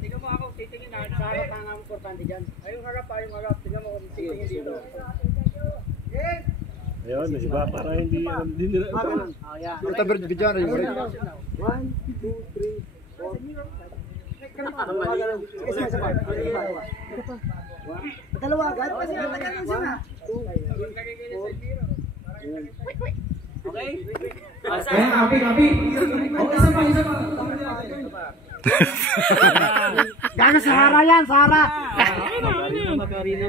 Tingnan mo ako, titingin na. Sa harap ang importante dyan. Ay, yung harap. Tingnan mo kung titingin dito. Ayun, iba para hindi nila. Kita berbidyan rin. 1, 2, 3, 4. Dalawa agad? Okay? Kapi. Isa pa. Gano'n Sahara yan, Sahara! Makarina.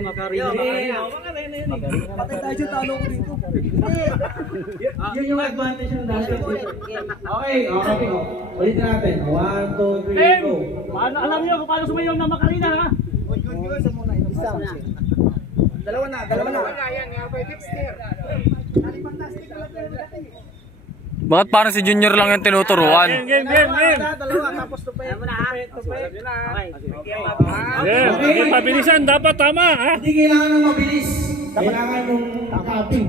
Patay tayo dyan, talo ko dito. Yun yung advantage ng dashboard. Okay. Ulitin natin. 1, 2, 3, go. Alam niyo kung paano sumayaw ng Macarena, ha? Dalawa na. Bakit parang si Junior lang yung tinuturuan? Game. Dalawa, tapos tupay. Okay, pabilisan. Dapat tama, ha? Hindi kailangan ng mabilis. Kailangan yung copy.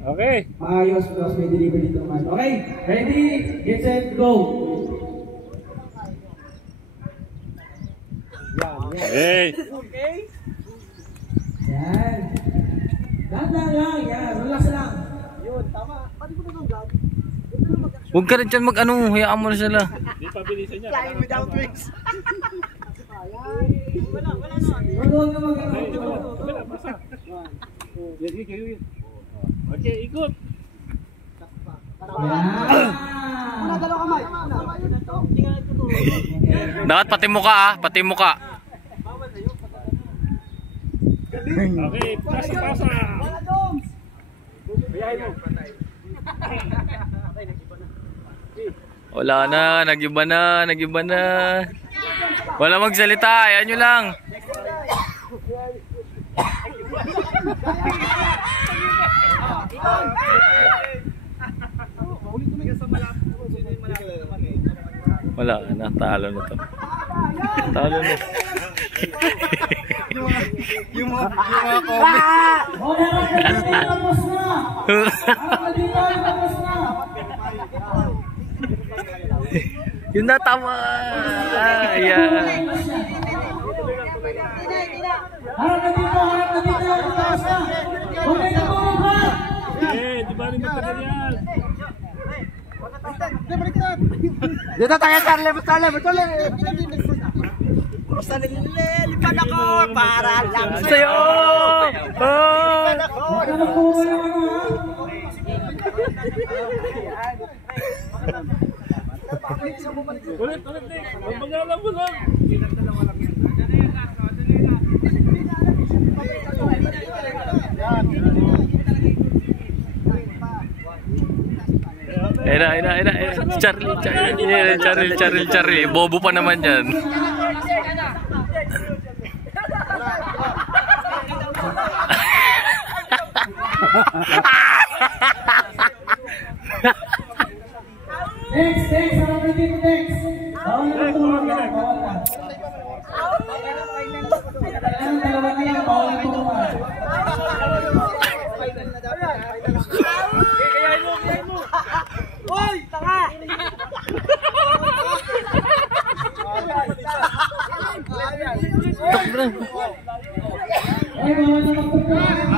Okay. Ayos, plus may delivery dito naman. Okay, ready, get set, go. Hey. Yan. Ganda lang, yan. Relax lang. Yun, tama. Pwede ko na gawin vlog. Huwag ka rin dyan mag-ano, hayaan mo na sila. Hindi pabilisan niya. Flying without wings. Huwag ka mag-ano. Okay, ikot. Una, dalawa kamay. Dapat pati muka, pati muka. Okay, pasa. Wala na, nag-iba na. Wala magsalita, ayan nyo lang. Wala na, talo na to. Talo na. Yung mga comment. Yun na, tama. Ayan. Harap na dito. Okay na po, Di ba rin matagal yan? Dito tayo, Charlie. Basta nililipan ako para lang Sa'yo! Oh! Ulit, Magmagalan mo lang. Charlie. Bobo pa naman yan. Next, harap na dito, next. Bawal na tulungan yan, bawal na. Dalawa na yan, bawal na tulungan. Hoy, tanga! Ay, bawal na magtulungan.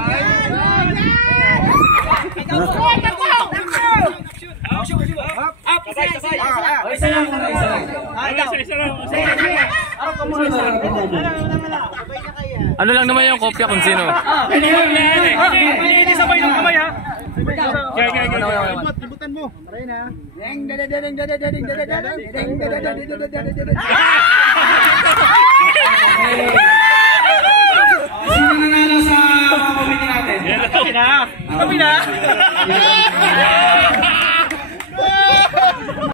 Isa lang. Ano lang naman yung kopya kung sino? Hindi sabay ng kamay, ha? Ibutan mo. Try na. Sino nanalo sa committee natin? Kami na.